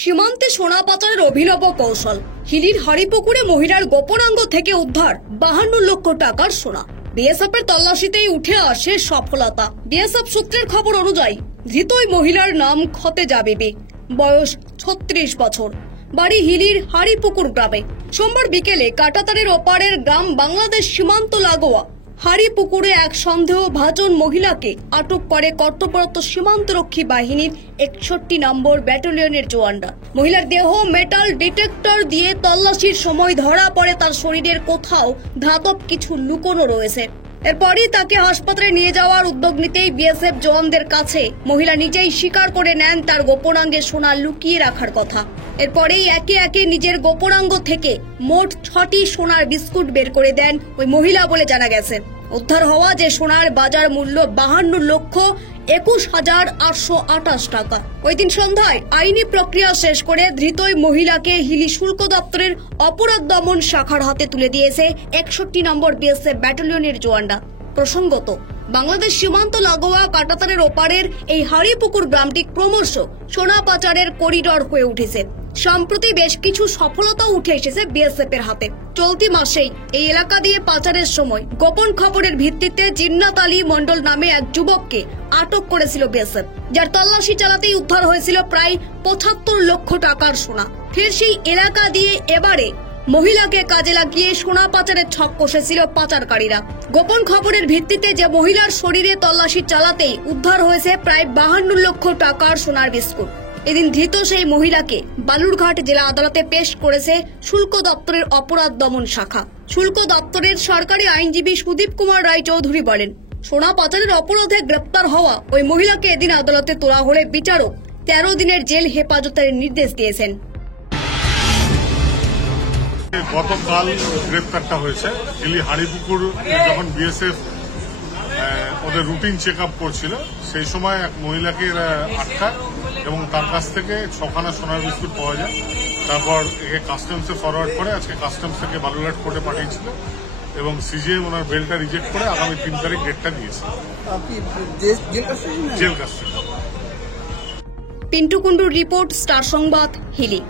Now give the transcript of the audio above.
সীমান্তে সোনা পাচারের অভিনব কৌশল। হিলির হাড়িপুকুরে মহিলার গোপনাঙ্গ থেকে উদ্ধার 52 লক্ষ টাকার সোনা। বিএসএফ এর তল্লাশিতেই উঠে আসে সফলতা। বিএসএফ সূত্রের খবর অনুযায়ী ধৃত ওই মহিলার নাম খতেজা বিবি, বয়স 36 বছর, বাড়ি হিলির হাড়িপুকুর গ্রামে। সোমবার বিকেলে কাঁটাতারের ওপারের গ্রাম বাংলাদেশ সীমান্ত লাগোয়া হাড়িপুকুরে এক সন্দেহভাজন মহিলাকে আটক করে কর্তব্যরত সীমান্তরক্ষী বাহিনীর 61 নম্বর ব্যাটালিয়নের জওয়ানরা। মহিলার দেহ মেটাল ডিটেক্টর দিয়ে তল্লাশির সময় ধরা পড়ে তার শরীরের কোথাও ধাতব কিছু লুকোনো রয়েছে। এরপরই তাকে হাসপাতালে নিয়ে যাওয়ার উদ্যোগ নিতেই বিএসএফ জওয়ানদের কাছে মহিলা নিজেই স্বীকার করে নেন তার গোপনাঙ্গে সোনা লুকিয়ে রাখার কথা। এরপরেই একে একে নিজের গোপনাঙ্গ থেকে মোট 6টি সোনার বিস্কুট বের করে দেন ওই মহিলা বলে জানা গেছে। উদ্ধার হওয়া যে সোনার বাজার মূল্য 52 লক্ষ 21,828 টাকা। ওই দিন সন্ধ্যায় আইনি প্রক্রিয়া শেষ করে ধৃত ওই মহিলাকে হিলি শুল্ক দপ্তরের অপরাধ দমন শাখার হাতে তুলে দিয়েছে 61 নম্বর বিএসএফ ব্যাটালিয়নের জওয়ানরা। প্রসঙ্গত, বাংলাদেশ সীমান্ত লাগোয়া কাঁটাতারের ওপারের এই হাড়িপুকুর গ্রামটি ক্রমশ সোনা পাচারের করিডর হয়ে উঠেছে। সম্প্রতি বেশ কিছু সফলতা উঠে এসেছে বিএসএফ এর হাতে। চলতি মাসেই এই এলাকা দিয়ে পাচারের সময় গোপন খবরের ভিত্তিতে জিন্নাত আলী মন্ডল নামে এক যুবককে আটক করেছিল বিএসএফ, যার তল্লাশি চালাতেই উদ্ধার হয়েছিল প্রায় 75 লক্ষ টাকার সোনা। ফের সেই এলাকা দিয়ে এবারে মহিলাকে কাজে লাগিয়ে সোনা পাচারের ছক কষেছিল পাচারকারীরা। গোপন খবরের ভিত্তিতে যে মহিলার শরীরে তল্লাশি চালাতেই উদ্ধার হয়েছে প্রায় 52 লক্ষ টাকার সোনার বিস্কুট। এদিন ধৃত সেই মহিলাকে বালুরঘাট জেলা আদালতে পেশ করেছে শুল্ক দপ্তরের অপরাধ দমন শাখা। শুল্ক দপ্তরের সরকারি আইনজীবী সুদীপ কুমার রায় চৌধুরী বলেন, সোনা পাচারের অপরাধে গ্রেপ্তার হওয়া ওই মহিলাকে এদিন আদালতে তোলা হলে বিচারক 13 দিনের জেল হেফাজতের নির্দেশ দিয়েছেন। গতকাল গ্রেপ্তারটা হয়েছে হিলি হাড়িপুকুর। যখন বিএসএফ ওদের রুটিন চেক আপ করছিল সেই সময় এক মহিলাকে এরা আটকায় এবং তার কাছ থেকে 6খানা সোনার বিস্কুট পাওয়া যায়। তারপর একে কাস্টমসে ফরওয়ার্ড করে আজকে কাস্টমস থেকে বালুরঘাট কোর্টে পাঠিয়েছিল এবং সিজিএম ওনার বেলটা রিজেক্ট করে আগামী 3 তারিখ ডেটটা দিয়েছে জেল কাস্টডি। পিন্টু কুন্ডুর রিপোর্ট, স্টার সংবাদ, হিলি।